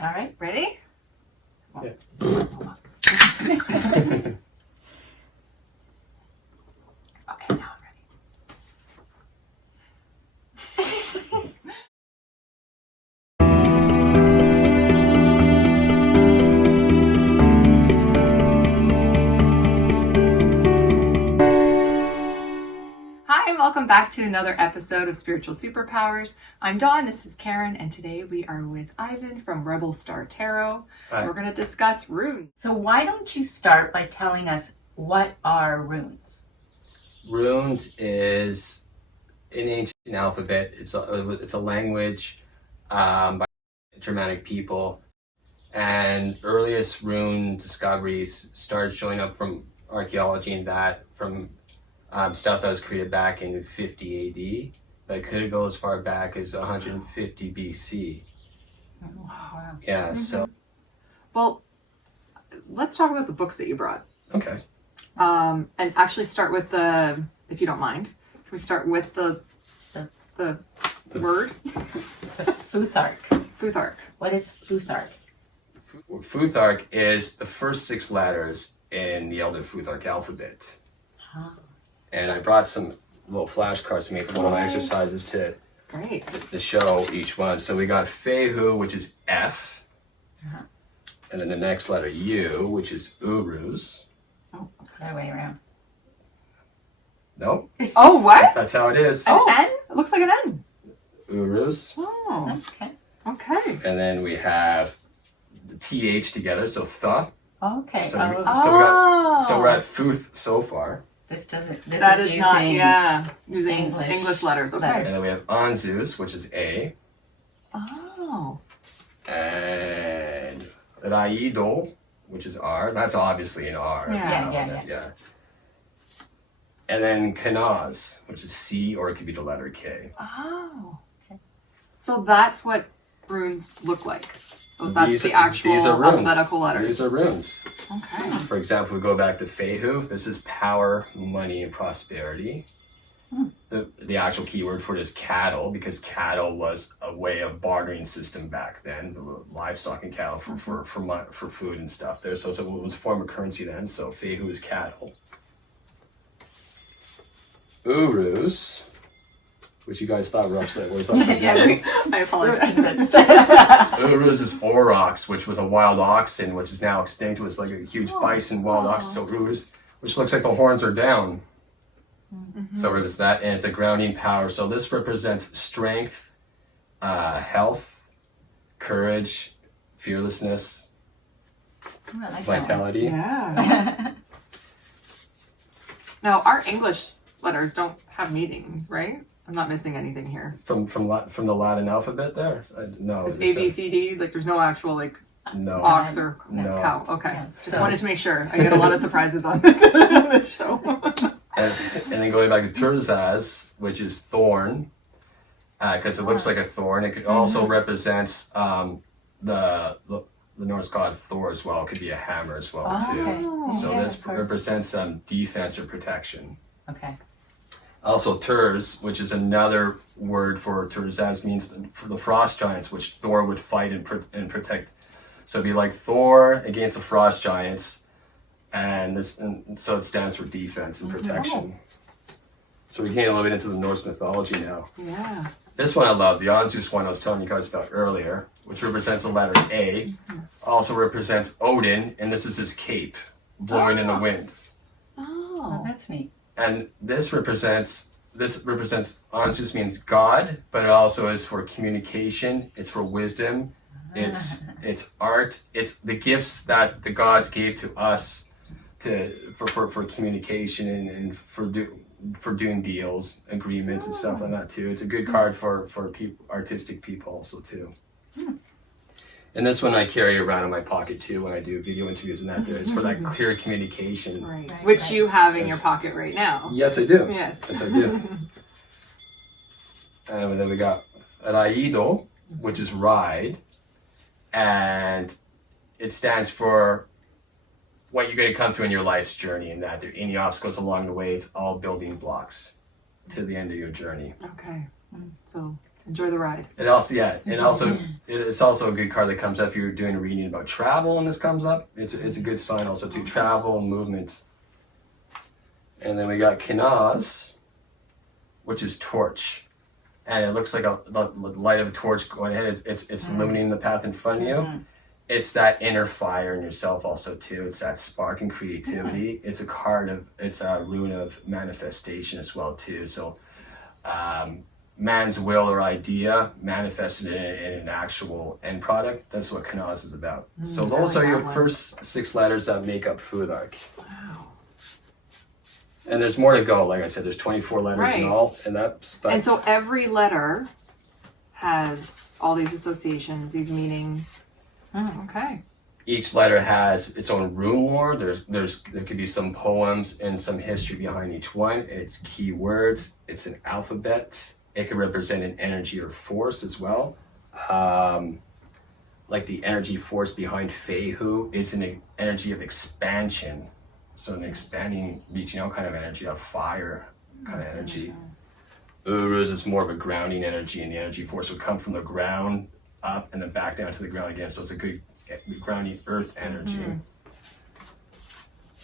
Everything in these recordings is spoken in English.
All right, ready? Yeah. Okay, now I'm ready. Hi, and welcome back to another episode of Spiritual Superpowers. I'm Dawn, this is Karen, and today we are with Ivan from Rebel Star Tarot. Hi. We're going to discuss runes. So why don't you start by telling us what are runes? Runes is an ancient alphabet. It's a language by Germanic people, and earliest rune discoveries started showing up from archaeology and that from stuff that was created back in 50 AD, but it could go as far back as 150 BC. Wow. Yeah. So Well, let's talk about the books that you brought. okay. And actually start with the, if you don't mind, can we start with the word? Futhark. Futhark. What is Futhark? Futhark is the first 6 letters in the Elder Futhark alphabet. Huh. And I brought some little flashcards to make little exercises to Great. show each one. So we got Fehu, which is F. Uh-huh. And then the next letter U, which is Uruz. Oh, it's the other way around. Nope, Oh, what? that's how it is. An N? It looks like an N. Uruz. Oh, Okay. okay. And then we have the TH together, so Th. Okay. So, Oh, so we're at Futh so far. this doesn't. This That is is using. not, using English English letters. Okay. letters. And then we have Anzus, which is A. Oh. And Raido, which is R. That's obviously an R. Yeah. Yeah. And then Kanaz, which is C, or it could be the letter K. Oh. Okay. So that's what runes look like. Oh, that's These the are- actual these are runes. alphabetical letters. These are runes. Okay. For example, we go back to Fehu. This is power, money, and prosperity. The actual keyword for it is cattle, because cattle was a way of bartering system back then. The livestock and cattle for food and stuff there. So it was a form of currency then. So Fehu is cattle. Uruz, which you guys thought were upset was upside down. I apologize. Uruz is aurochs, which was a wild oxen, which is now extinct. It was like a huge bison wild oxen. So Uruz, which looks like the horns are down. So it is that, and it's a grounding power. So this represents strength, health, courage, fearlessness, Ooh, I like that one. vitality. Yeah. Now, our English letters don't have meanings, right? I'm not missing anything here. From the Latin alphabet there? No. It's this A, B, C, D. Like, there's no actual, like, No. ox or No. cow. Okay. Yeah, Just so- wanted to make sure. I get a lot of surprises on this show. And then going back to Turzaz, which is thorn, because it looks like a thorn. It could also represents the Norse god Thor as well. It could be a hammer as well Oh, too. okay. So Yeah, this of course. represents defense or protection. Okay. Also, Turz, which is another word for Turzaz, means for the frost giants, which Thor would fight and protect. So it'd be like Thor against the frost giants, and so it stands for defense and protection. So we're getting a little bit into the Norse mythology now. Yeah. This one I love, the Anzus one I was telling you guys about earlier, which represents the letter A, also represents Odin, and this is his cape blowing in the wind. Oh, Oh. that's neat. And this represents Anzus means God, but it also is for communication, it's for wisdom, it's art, it's the gifts that the gods gave to us for communication and for doing deals, agreements and stuff like that too. It's a good card for artistic people also too. And this one I carry around in my pocket too when I do video interviews and that. It's for that clear communication. Right. Right, Which right. you have in your pocket right now. Yes, I do. Yes. Yes, I do. And then we got Raido, which is ride, and it stands for what you're going to come through in your life's journey, and that there are any obstacles along the way. It's all building blocks to the end of your journey. Okay. So Enjoy the ride. It also, it's also a good card that comes up if you're doing a reading about travel and this comes up. It's a good sign also to travel and movement. And then we got Kanaz, which is torch. And it looks like the light of a torch going ahead. It's illuminating the path in front of you. It's that inner fire in yourself also too. It's that spark and creativity. It's a rune of manifestation as well too. So man's will or idea manifested in an actual end product. That's what Kanaz is about. So those are your first 6 letters that make up Futhark. Wow. And there's more to go. Like I said, there's 24 letters in all. And so every letter has all these associations, these meanings. Okay. Each letter has its own rune lore. There could be some poems and some history behind each one. It's key words. It's an alphabet. It could represent an energy or force as well. Like the energy force behind Fehu is an energy of expansion. So an expanding, reaching out kind of energy, a fire kind of energy. Uruz is more of a grounding energy, and the energy force would come from the ground up and then back down to the ground again. So it's a good grounding earth energy.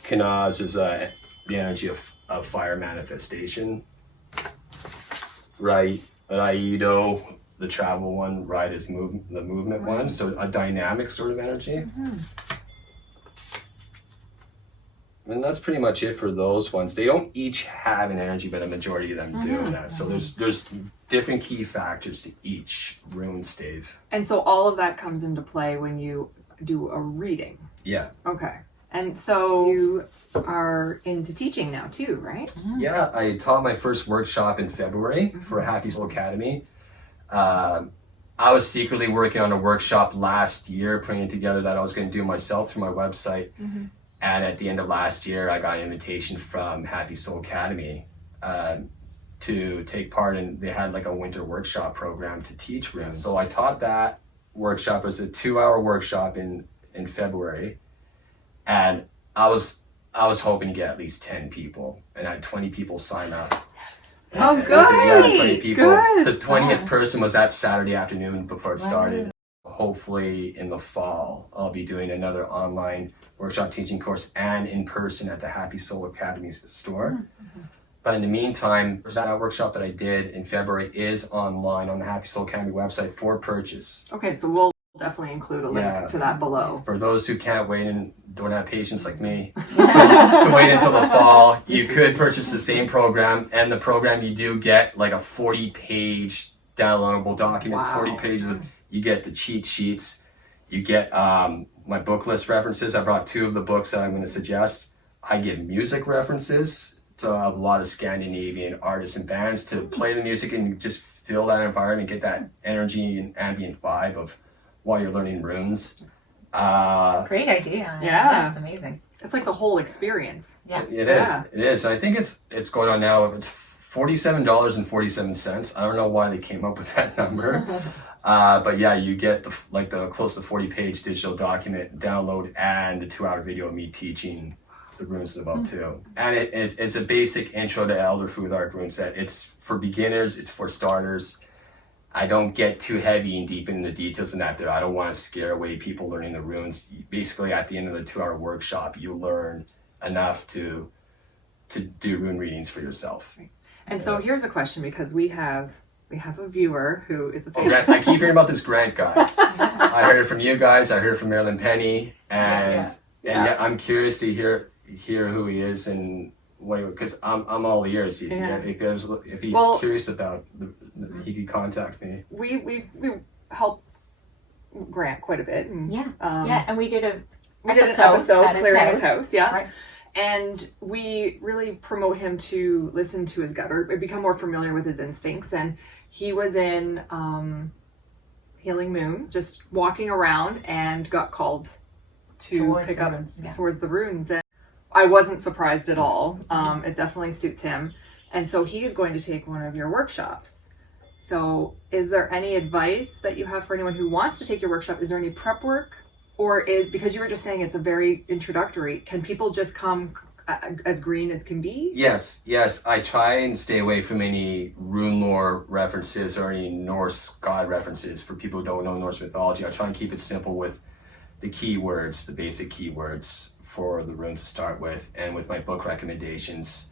Kanaz is the energy of fire manifestation. Raido, the travel one. Ride is the movement one. So a dynamic sort of energy. And that's pretty much it for those ones. They don't each have an energy, but a majority of them do that. So there's different key factors to each rune stave. And so all of that comes into play when you do a reading. Yeah. Okay. And so you are into teaching now too, right? Yeah, I taught my first workshop in February for Happy Soul Academy. I was secretly working on a workshop last year, putting it together that I was going to do myself through my website. And at the end of last year, I got an invitation from Happy Soul Academy to take part in, they had like a winter workshop program to teach runes. So I taught that workshop. It was a 2-hour workshop in February. And I was hoping to get at least 10 people, and I had 20 people sign up. Oh, good. Yeah, 20 people. Good. The 20th person was that Saturday afternoon before it started. Hopefully in the fall, I'll be doing another online workshop teaching course and in person at the Happy Soul Academy store. But in the meantime, that workshop that I did in February is online on the Happy Soul Academy website for purchase. Okay, so we'll definitely include a link to that below. For those who can't wait and don't have patience like me to wait until the fall, you could purchase the same program, and the program you do get like a 40-page downloadable document. 40 pages of, you get the cheat sheets, you get my book list references. I brought 2 of the books that I'm going to suggest. I give music references to a lot of Scandinavian artists and bands to play the music and just feel that environment, get that energy and ambient vibe of while you're learning runes. Great idea. Yeah. That's amazing. It's like the whole experience. Yeah. It is. It is. I think it's going on now. It's $47.47. I don't know why they came up with that number. But yeah, you get the close to 40-page digital document download and the 2-hour video of me teaching the runes above too. And it's a basic intro to Elder Futhark rune set. It's for beginners. It's for starters. I don't get too heavy and deep into the details in that there. I don't want to scare away people learning the runes. Basically, at the end of the 2-hour workshop, you learn enough to do rune readings for yourself. And so here's a question, because we have a viewer who is a fan. I keep hearing about this Grant guy. I heard it from you guys. I heard it from Marilyn Penny, and I'm curious to hear who he is and what, because I'm all ears. If he's curious about, he could contact me. We help Grant quite a bit. And, and we did an episode clearing his house. Yeah. Right. And we really promote him to listen to his gut or become more familiar with his instincts. And he was in Healing Moon, just walking around, and got called to pick up towards the runes. And I wasn't surprised at all. It definitely suits him. And so he's going to take one of your workshops. So is there any advice that you have for anyone who wants to take your workshop? Is there any prep work? Or because you were just saying it's a very introductory, can people just come as green as can be? Yes. I try and stay away from any rune lore references or any Norse god references for people who don't know Norse mythology. I try and keep it simple with the keywords, the basic keywords for the runes to start with. And with my book recommendations,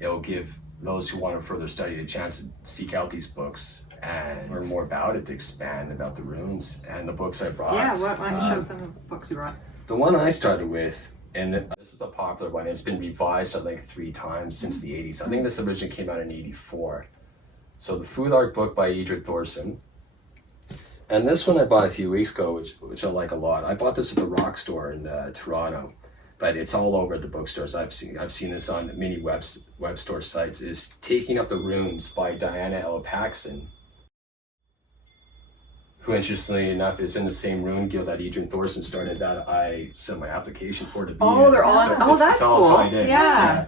it'll give those who want to further study a chance to seek out these books and learn more about it, to expand about the runes. And the books I brought. Yeah, why don't you show some of the books you brought? The one I started with, and this is a popular one, it's been revised like 3 times since the 80s. I think this originally came out in 84. So the Futhark book by Edred Thorson. And this one I bought a few weeks ago, which I like a lot. I bought this at the Rock Store in Toronto, but it's all over at the bookstores. I've seen this on many web store sites. Is Taking Up the Runes by Diana Ella Paxson, who interestingly enough is in the same rune guild that Edred Thorson started, that I sent my application for to be Oh, in. they're all, So that's it's all cool. tied in. Yeah.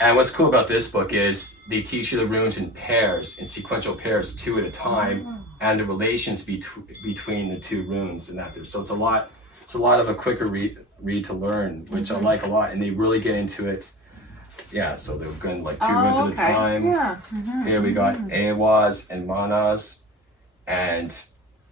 And what's cool about this book is they teach you the runes in pairs, in sequential pairs, 2 at a time, and the relations between the 2 runes and that. So it's a lot of a quicker read to learn, which I like a lot, and they really get into it. Yeah, so they're going like 2 runes at a time. Yeah. Here we got Ewas and Manas, and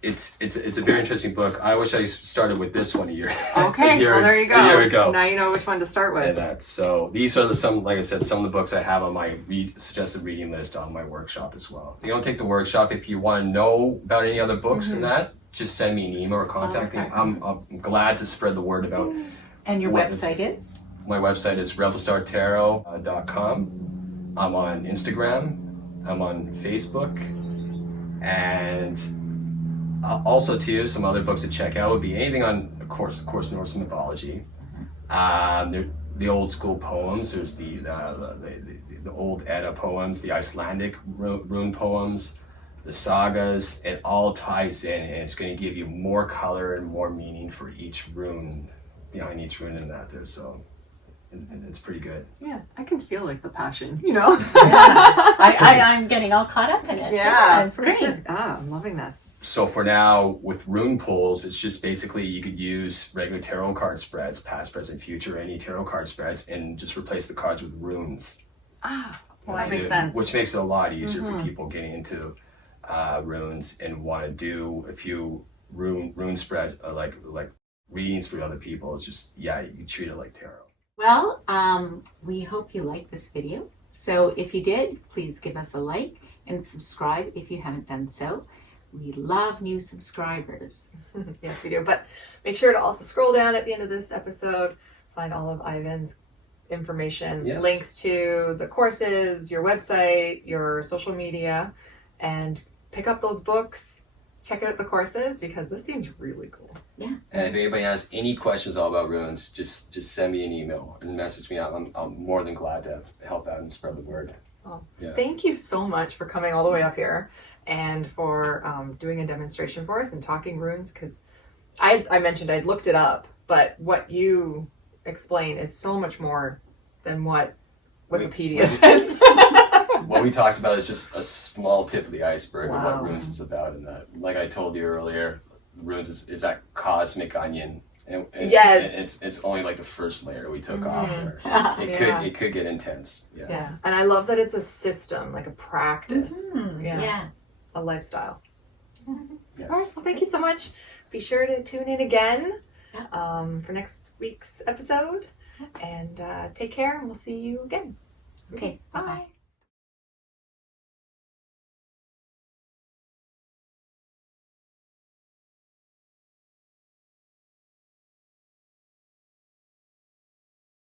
it's a very interesting book. I wish I started with this one a year. Okay, well there you go. A year ago. Now you know which one to start with. And that's so. These are some, like I said, some of the books I have on my suggested reading list on my workshop as well. You don't take the workshop if you want to know about any other books than that. Just send me an email or contact me. I'm glad to spread the word about. And your website is? My website is rebelstartarot.com. I'm on Instagram. I'm on Facebook, and also too, some other books to check out would be anything on, of course, Norse mythology. The old school poems. There's the old Edda poems, the Icelandic rune poems, the sagas. It all ties in, and it's going to give you more color and more meaning for each rune, behind each rune in that there. So it's pretty good. Yeah, I can feel like the passion, you know? I'm getting all caught up in it. Yeah, it's great. sure. Ah, I'm loving this. So for now, with rune pulls, it's just basically you could use regular tarot card spreads, past, present, future, any tarot card spreads, and just replace the cards with runes. Ah, well, that makes sense. Which makes it a lot easier for people getting into runes and want to do a few rune spreads, like readings for other people. It's just, yeah, you can treat it like tarot. Well, we hope you liked this video. So if you did, please give us a like and subscribe if you haven't done so. We love new subscribers. Yes, we do. But make sure to also scroll down at the end of this episode, find all of Ivan's information, links to the courses, your website, your social media, and pick up those books. Check out the courses because this seems really cool. Yeah. And if anybody has any questions all about runes, just send me an email and message me. I'm more than glad to help out and spread the word. Well, yeah. Thank you so much for coming all the way up here and for doing a demonstration for us and talking runes, because I mentioned I'd looked it up, but what you explain is so much more than what Wikipedia says. What we talked about is just a small tip of the iceberg of what Wow. runes is about, and that, like I told you earlier, runes is that cosmic onion, and Yes. it's only like the first layer we took off there. Yeah. It could get intense. Yeah, and I love that it's a system, like a practice. Yeah. A lifestyle. Yes. All right, well, thank you so much. Be sure to tune in again for next week's episode, and take care, and we'll see you again. Okay, bye-bye.